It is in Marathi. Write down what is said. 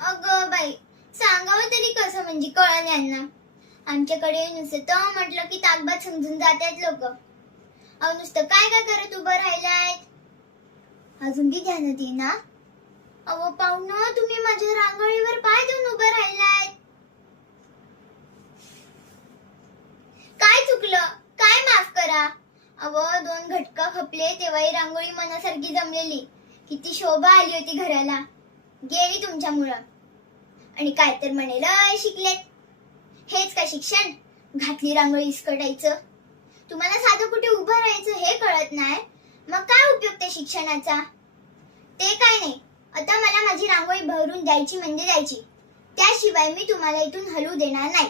अगं बाई, सांगावं तरी कसं म्हणजे कळण यांना. आमच्याकडे नुसतं म्हटलं की ताकबाद समजून जातात लोक. अहो नुसतं काय काय करत उभं राहिलाय. अजून बी ध्यानात येईना. अहो पाहुणं, तुम्ही माझ्या रांगोळीवर पाय देऊन उभं राहिलाय. काय चुकलं? काय माफ करा. अहो 2 घटका खपले तेव्हाही रांगोळी मनासारखी जमलेली. किती शोभा आली होती घराला. गेली तुमच्यामुळं. आणि काय तर म्हणेल शिकलेत. हेच का शिक्षण? घातली रांगोळी इसकटायचं. तुम्हाला साधं कुठे उभं राहायचं हे कळत नाही, मग काय उपयोग त्या शिक्षणाचा? ते काय नाही, आता मला माझी रांगोळी भरून द्यायची म्हणजे द्यायची. त्याशिवाय मी तुम्हाला इथून हलवू देणार नाही.